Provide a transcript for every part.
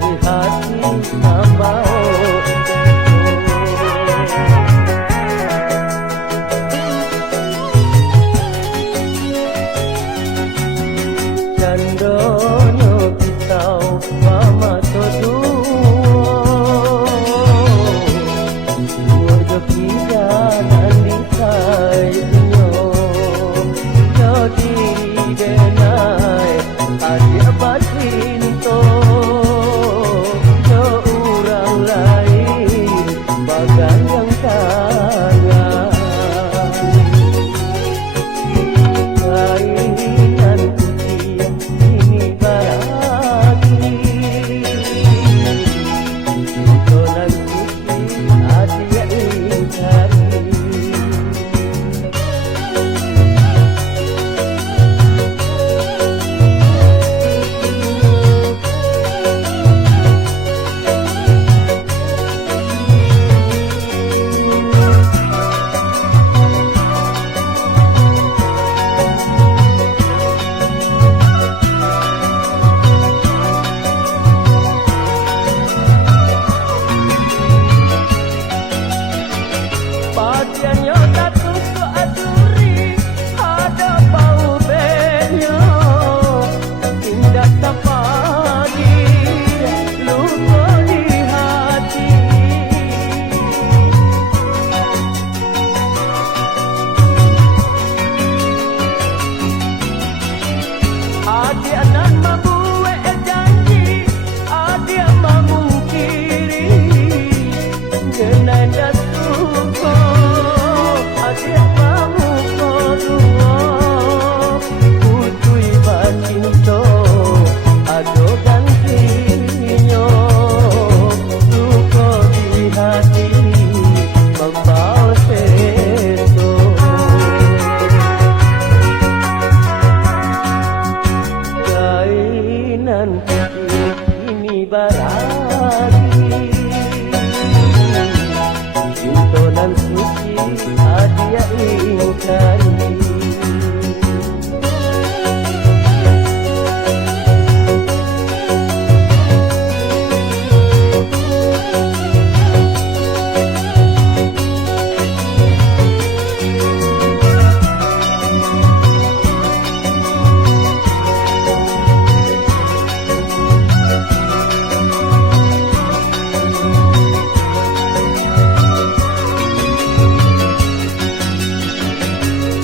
di hati hamba. Candono pisau mama todu Murga pida nandi sainyo Jodi denai adia batinto Jo orang lain bagan yang tangan Kainan ini baraki Tolan suci adia ingkari Patiannya datuk ke aduri ada bau benyo indah tapadi luka di hati adianan membuat janji adia memungkiri genai suko adia mamu kodua putui bacinto ado gantinya suko di hati membawa seto kainan putih ini baraki Tolan suci adia ingkari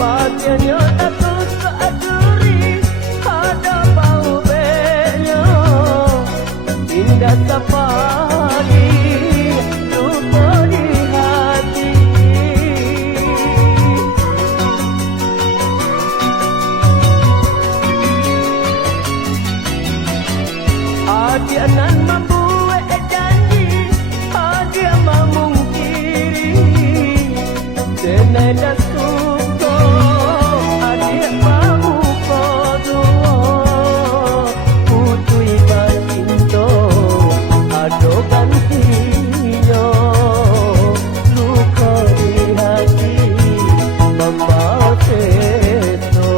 Patiannya datuk ke aduri ada bau benyo indah tapadi lupa di hati adianan membuat janji adia memungkiri denai suko adia mamu kodua putui bacinto ado gantinya luka di hati membawa seto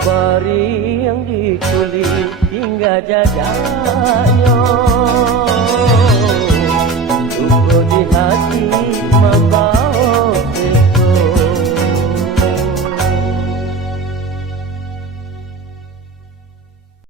bari yang dikulit hingga jadanya